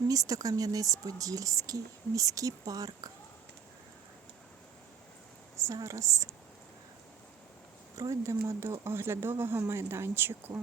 Місто Кам'янець-Подільський, міський парк. Зараз пройдемо до оглядового майданчику.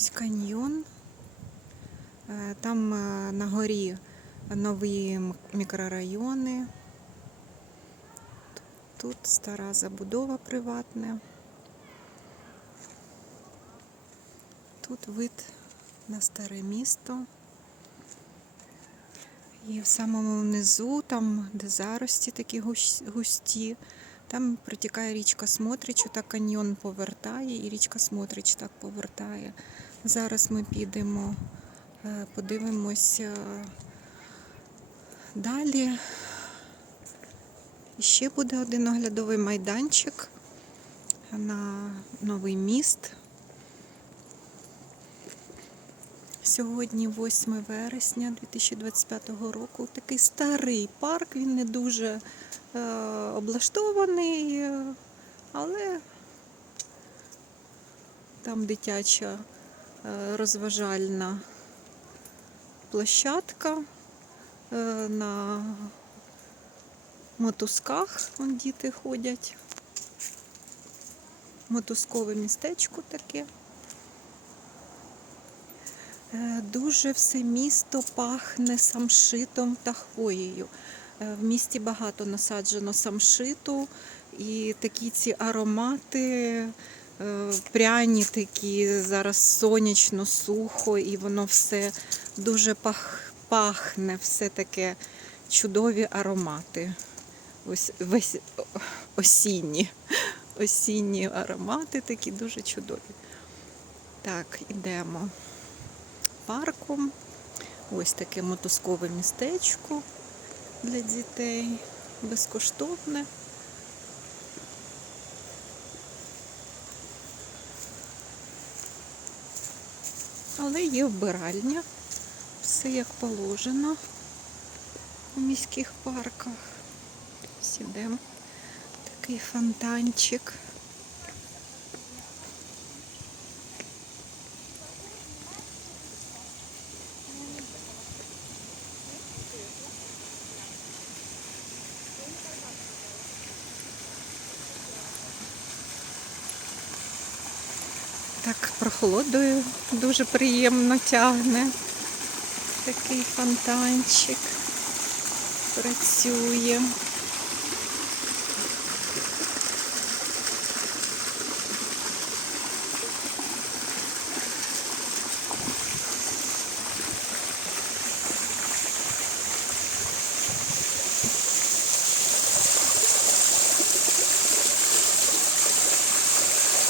Ось каньйон. Е, Там е, на горі нові мікрорайони. Тут стара забудова приватна. Тут вид на старе місто. І в самому низу, там, де зарості такі густі, там протікає річка Смотрич, так каньйон повертає, і річка Смотрич так повертає. Зараз ми підемо, е, подивимося далі. Ще буде один оглядовий майданчик на новий міст. Сьогодні 8 вересня 2025 року. Такий старий парк, він не дуже е, облаштований, е, але там дитяча розважальна площадка е, на мотузках. Вон діти ходять. Мотузкове містечко таке. Е, Дуже все місто пахне самшитом та хвоєю. Е, В місті багато насаджено самшиту і такі ці аромати е, пряні такі, зараз сонячно, сухо, і воно все дуже пах, пахне, все таке чудові аромати. Ось весь осінні. Осінні аромати такі дуже чудові. Так, ідемо парком. Ось таке мотузкове містечко для дітей. Безкоштовне. Але є вбиральня. Все як положено у міських парках. Сідемо. Такий фонтанчик. Так прохолодою дуже приємно тягне. Такий фонтанчик працює.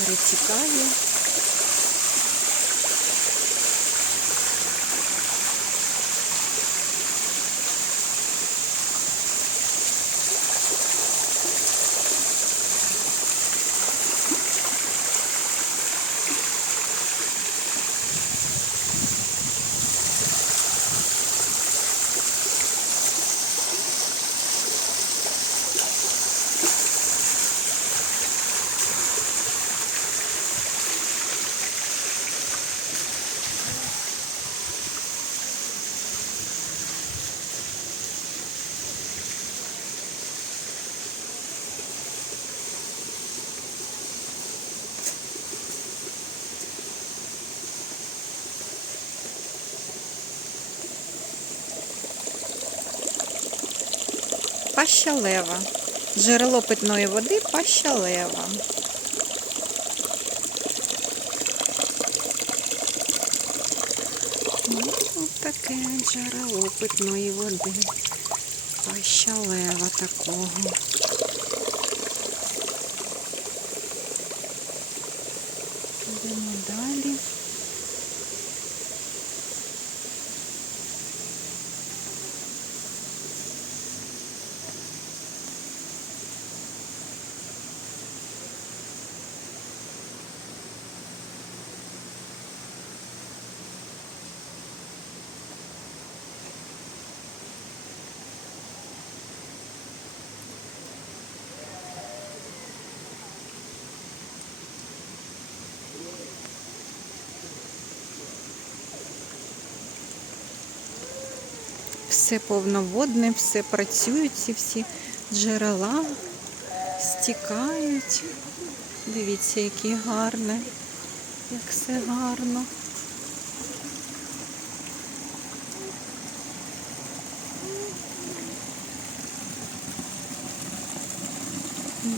Перетікає. Пащалева. Джерело питної води Пащалева. лева. от таке джерело питної води. Пащалева такого. Йдемо далі. Все повноводне, все працюють, ці всі джерела стікають. Дивіться, які гарне, як все гарно.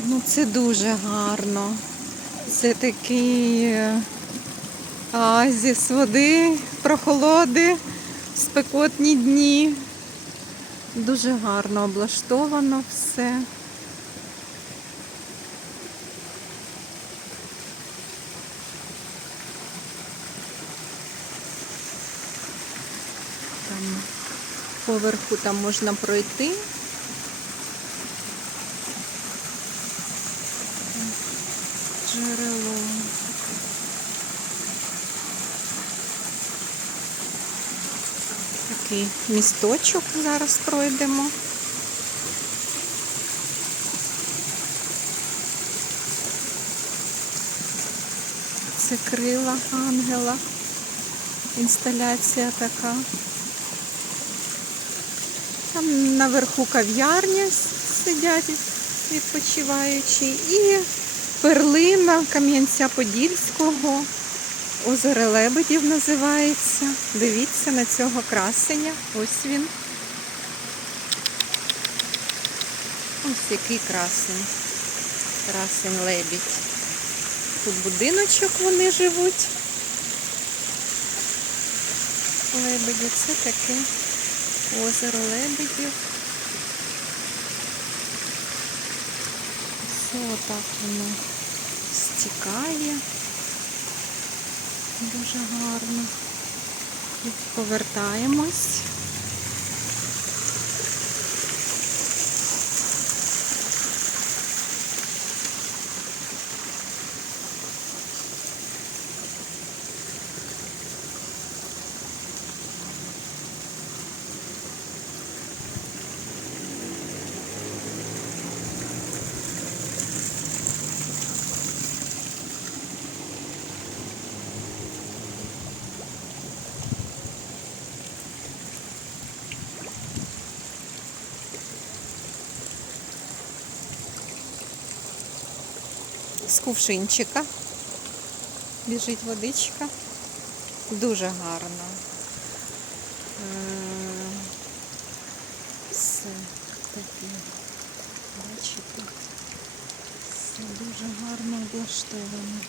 Ну, це дуже гарно. Це такий е, оазіс води, прохолоди, спекотні дні. Дуже гарно облаштовано все. Там поверху там можна пройти. Такий місточок зараз пройдемо. Це крила ангела. Інсталяція така. Там наверху кав'ярня сидять відпочиваючі. І перлина Кам'янця Подільського. Озеро Лебедів називається. Дивіться на цього красення. Ось він. Ось який красень. Красень лебідь. Тут будиночок вони живуть. Лебеді. Це таке озеро Лебедів. Все отак воно стікає. Дуже гарно. Повертаємось. З кувшинчика. Біжить водичка. Дуже гарно. Е, Все таке. Бачите? Все дуже гарно облаштовано.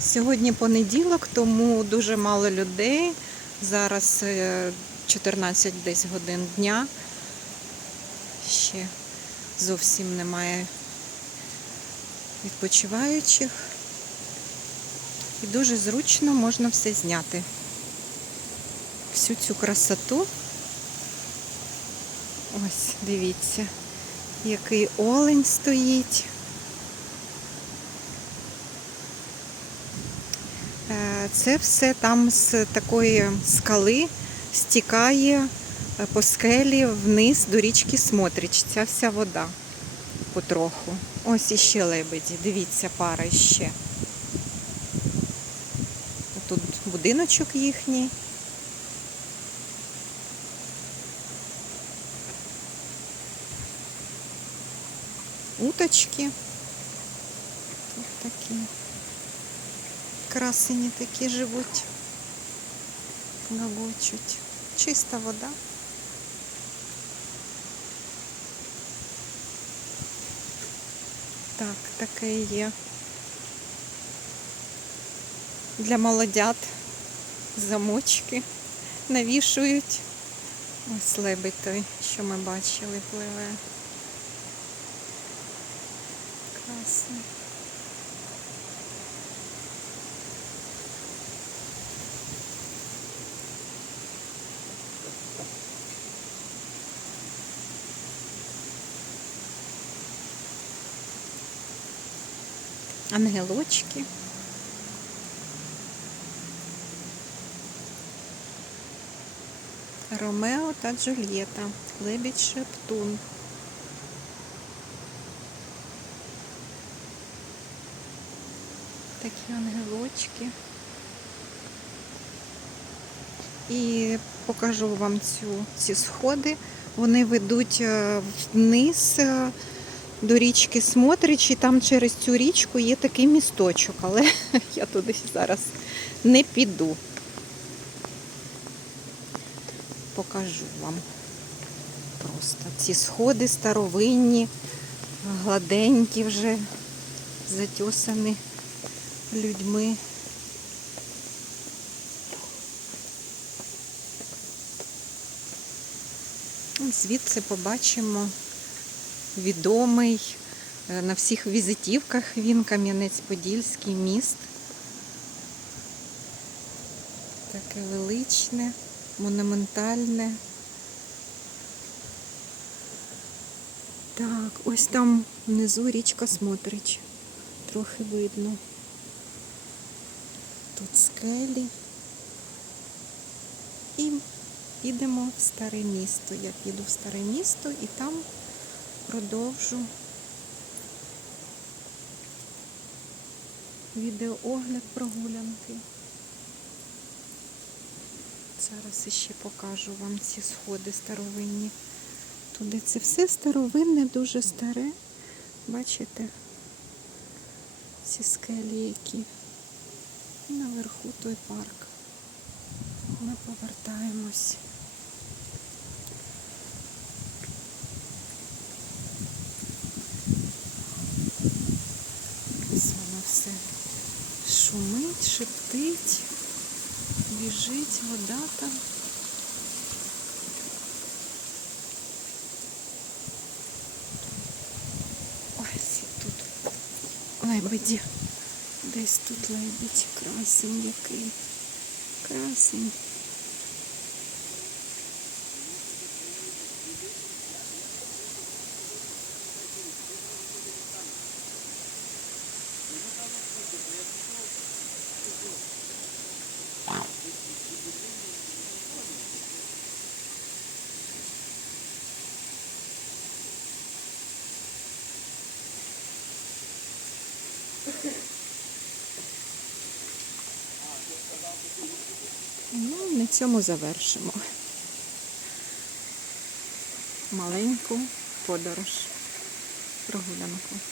Сьогодні понеділок, тому дуже мало людей. Зараз е, 14 десь годин дня. Ще зовсім немає відпочиваючих. І дуже зручно можна все зняти. Всю цю красоту. Ось, дивіться, який олень стоїть. Е, Це все там з такої скали стікає по скелі вниз до річки Смотрич. Ця вся вода потроху. Ось іще лебеді. Дивіться, пара іще. Тут будиночок їхній. Уточки. Тут такі красені такі живуть. Гагочуть. Чиста вода. Так, таке є. Для молодят замочки навішують. Ось лебедь той, що ми бачили, пливе. Красний. Ангелочки. Ромео та Джульєта. Лебідь Шептун. Такі ангелочки. і покажу вам цю, ці сходи. Вони ведуть е, вниз е, до річки Смотрич, і там через цю річку є такий місточок, але я туди зараз не піду. Покажу вам просто ці сходи старовинні, гладенькі вже, затьосані людьми. Звідси побачимо відомий е, на всіх візитівках він Кам'янець-Подільський міст. Таке величне, монументальне. Так, ось там внизу річка Смотрич. Трохи видно. Тут скелі. І підемо в старе місто. Я піду в старе місто і там продовжу відеоогляд прогулянки. Зараз іще покажу вам ці сходи старовинні. Туди це все старовинне, дуже старе. Бачите? Ці скелі які. І наверху той парк. Ми повертаємось. Ось воно все шумить, шептить, біжить вода там. Ось тут лебеді. Десь тут лебідь, красень який. Красень. Ну, на цьому завершимо. Маленьку подорож, прогулянку.